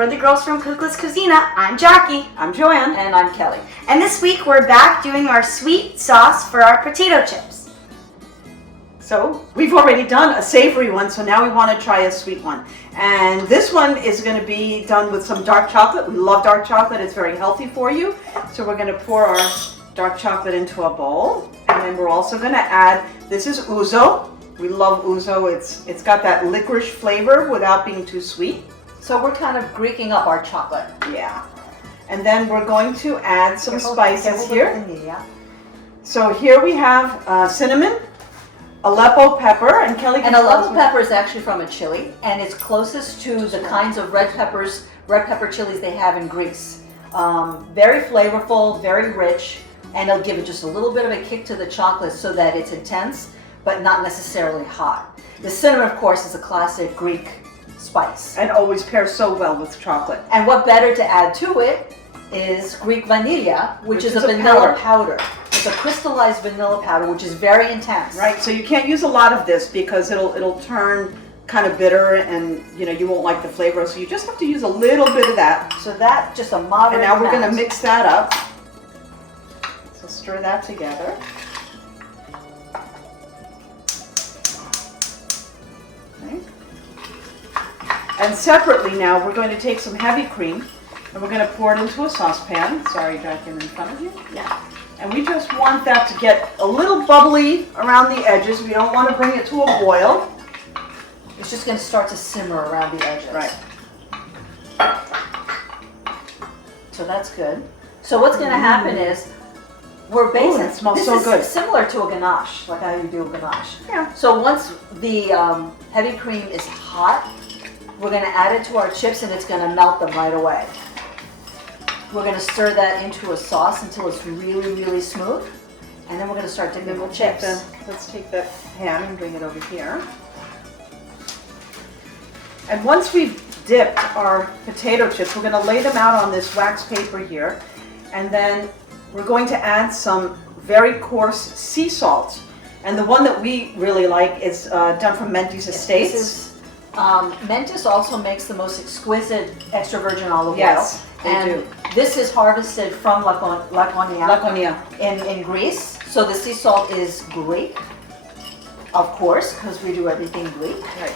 we're the girls from Cookless Cuisina. I'm Jackie. I'm Joanne. And I'm Kelly. And this week we're back doing our sweet sauce for our potato chips. So we've already done a savory one, so now we want to try a sweet one. And this one is going to be done with some dark chocolate. We love dark chocolate. It's very healthy for you. So we're going to pour our dark chocolate into a bowl. And then we're also going to add, this is ouzo. We love ouzo. It's got that licorice flavor without being too sweet. So we're kind of Greeking up our chocolate. Yeah. And then we're going to add some spices here. So here we have cinnamon, Aleppo pepper, and Kelly. And Aleppo pepper is actually from a chili, and it's closest to the kinds of red pepper chilies they have in Greece. Very flavorful, very rich, and it'll give it just a little bit of a kick to the chocolate so that it's intense, but not necessarily hot. The cinnamon, of course, is a classic Greek spice. And always pairs so well with chocolate. And what better to add to it is Greek vanilla, which is a vanilla powder. It's a crystallized vanilla powder, which is very intense. Right, so you can't use a lot of this because it'll turn kind of bitter and you won't like the flavor. So you just have to use a little bit of that. So that, just a moderate And now we're amount. going to mix that up. So stir that together. Okay. And separately now, we're going to take some heavy cream and we're going to pour it into a saucepan. Sorry, Jackie, I'm in front of you. Yeah. And we just want that to get a little bubbly around the edges. We don't want to bring it to a boil. It's just going to start to simmer around the edges. Right. So that's good. So what's going to happen is we're basically, it smells so good. This is similar to a ganache, like how you do a ganache. Yeah. So once the heavy cream is hot, we're going to add it to our chips and it's going to melt them right away. We're going to stir that into a sauce until it's really, really smooth. And then we're going to start dipping the chips. Let's take the pan and bring it over here. And once we've dipped our potato chips, we're going to lay them out on this wax paper here. And then we're going to add some very coarse sea salt. And the one that we really like is done from Mente's Estates. Mentis also makes the most exquisite extra virgin olive oil. Yes, they do. This is harvested from Laconia in Greece. So the sea salt is Greek, of course, because we do everything Greek. Right.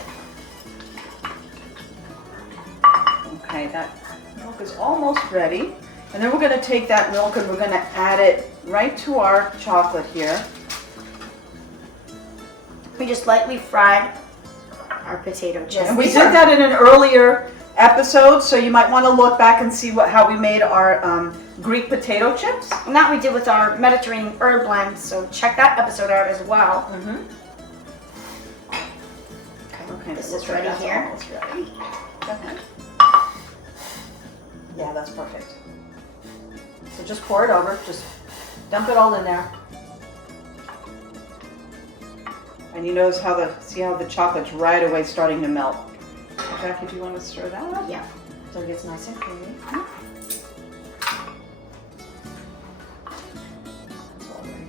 Okay, that milk is almost ready. And then we're going to take that milk and we're going to add it right to our chocolate here. We just lightly fried our potato chips. And we did that in an earlier episode, so you might want to look back and see how we made our Greek potato chips. And that we did with our Mediterranean herb blend, so check that episode out as well. Okay, This is ready here. Almost ready. Go ahead. Yeah, that's perfect. So just pour it over, just dump it all in there. And you notice see how the chocolate's right away starting to melt. Jackie, do you want to stir that up? Yeah, so it gets nice and creamy.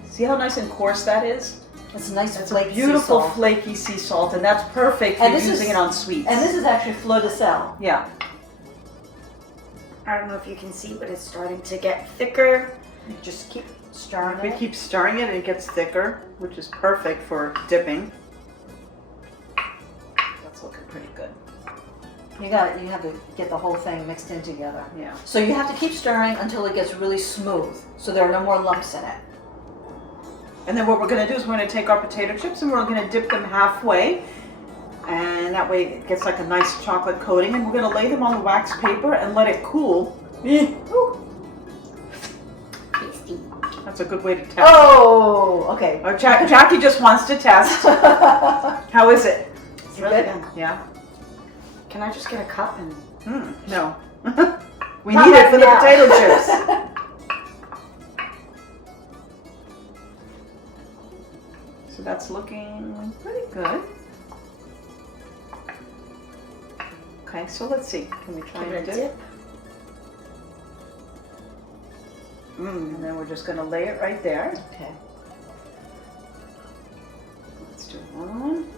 See how nice and coarse that is? It's nice, It's flaky a beautiful sea salt. flaky sea salt, and that's perfect for using it on sweets. And this is actually fleur de sel. Yeah. I don't know if you can see, but it's starting to get thicker. Just keep stirring We it. keep stirring it and it gets thicker, which is perfect for dipping. That's looking pretty good. You have to get the whole thing mixed in together. Yeah. So you have to keep stirring until it gets really smooth, so there are no more lumps in it. And then what we're going to do is we're going to take our potato chips and we're going to dip them halfway. And that way it gets like a nice chocolate coating. And we're going to lay them on the wax paper and let it cool. Tasty. That's a good way to test. Oh, okay. Oh, Jackie just wants to test. How is it? It's really good. Yeah. Can I just get a cup and... No. We need it for the potato chips. So that's looking pretty good. Okay, so let's see. Can we try Give and it a dip? dip? And then we're just going to lay it right there. Okay. Let's do one.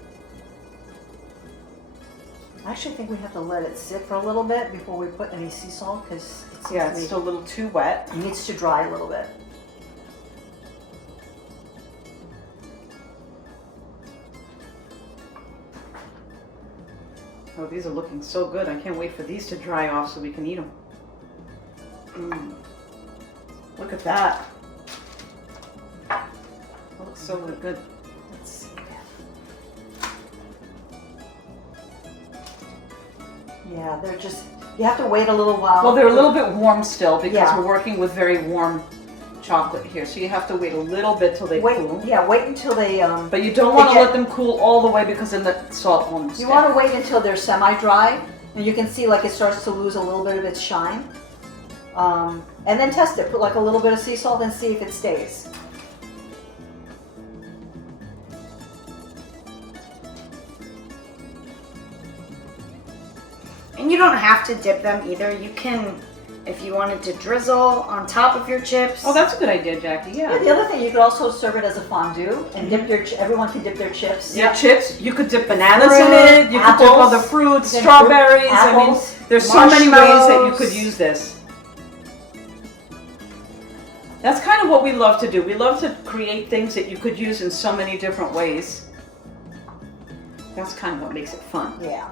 I actually think we have to let it sit for a little bit before we put any sea salt because Yeah, it's still a little too wet. it needs to dry a little bit. Oh, these are looking so good. I can't wait for these to dry off so we can eat them. Look at that. That looks so good. Let's see. Yeah, they're just, you have to wait a little while. Well, they're a little bit warm still because Yeah. we're working with very warm chocolate here. So you have to wait a little bit till they cool. Yeah, wait until they, But you don't want to let them cool all the way because then the salt won't stick. you want to wait until they're semi-dry, and you can see like it starts to lose a little bit of its shine. And then test it. Put like a little bit of sea salt and see if it stays. And you don't have to dip them either. You can, if you wanted to drizzle on top of your chips. Oh, that's a good idea, Jackie. Yeah, Yeah. the other thing, you could also serve it as a fondue and dip your, everyone can dip their chips. Yeah, chips. You could dip bananas Fruit, in it. You could dip apples, other fruits, then strawberries. fruit, I mean, apples, there's so many ways that you marshmallows. could use this. That's kind of what we love to do. We love to create things that you could use in so many different ways. That's kind of what makes it fun. Yeah.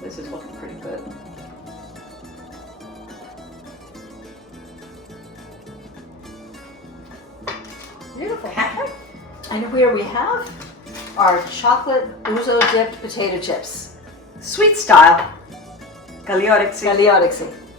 This is looking pretty good. Beautiful. And here we have our chocolate-Ouzo-Dipped potato chips. Sweet style. Chocolate-Cinnamon-Ouzo-Dipped. Chocolate-Cinnamon-Ouzo-Dipped.